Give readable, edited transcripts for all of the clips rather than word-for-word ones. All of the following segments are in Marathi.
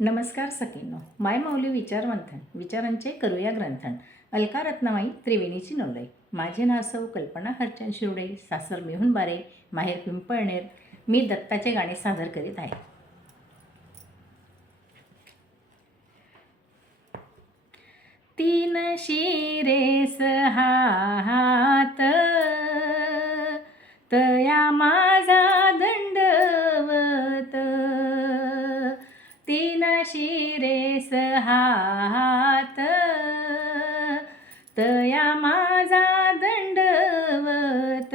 नमस्कार सखींनो. माय माऊली विचार मंथन विचारांचे करूया ग्रंथन. अलका रत्नामाई त्रिवेणीची नवलाई. माझे नाव सौ कल्पना हरचंद शिवडे, सासर मेहुण बारे, माहेर पिंपळनेर. मी दत्ताचे गाणे सादर करीत आहे. तीन शिरे सहा हात, तया माझा दंडवत. तीन शिरे सहा हात, तया माझा दंडवत.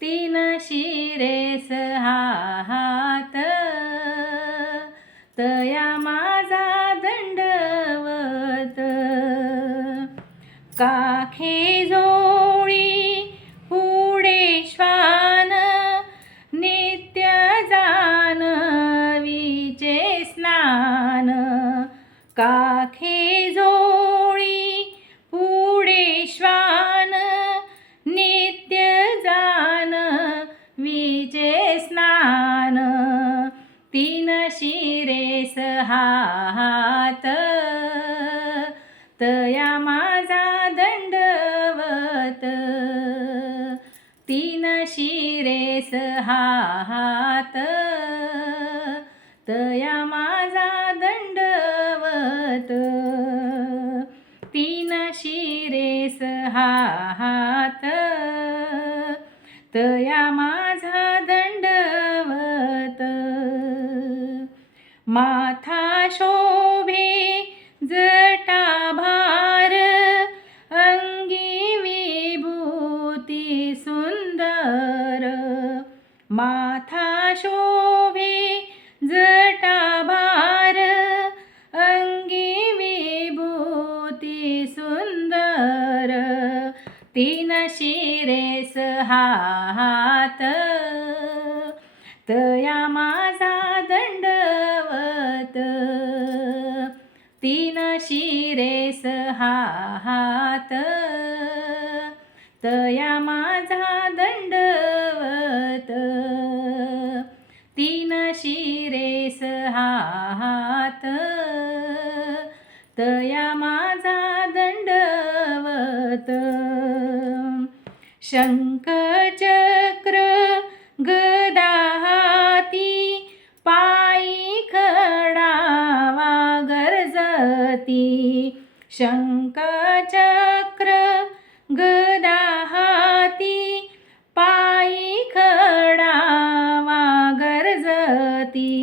तीन शिरे सहा हात, तया माझा दंडवत. काखे जोळी पुढे श्वान, नित्य जानवीचे स्नान. काखे जोळी पुढे श्वान, नित्य जानवीचे स्नान. तीन शिरे सहा हात, तया माझा दंडवत. तीन शिरे सहा हात, तया माझा दंडवत. तीन शिरे सहा हात, तया माझा दंडवत. माथा शोभे जटा भार, अंगी विभूती सुंदर. माथा शोभे जटा भार, अंगी विभूती सुंदर. तीन शिरे सहा हात, तया माझा दंडवत. तीन शिरे सहा हात, तया माझा दंडवत. तीन शिरे सहा हात, तया माझा दंडवत. शंख चक्र गदा हाती, पायी खडावा गरजती. शंख चक्र गदा हाती, पायी खडावा गरजती.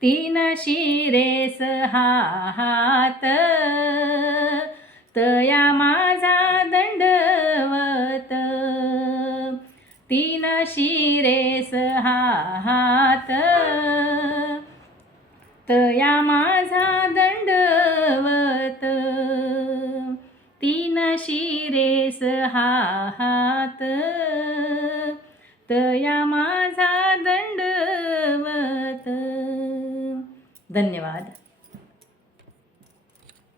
तीन शिरे सहा हात, तया माझा दंडवत. तीन शिरे सहा हात, तया माझा दंडवत. तीन शिरे सहा हात, तया माझा दंडवत. धन्यवाद.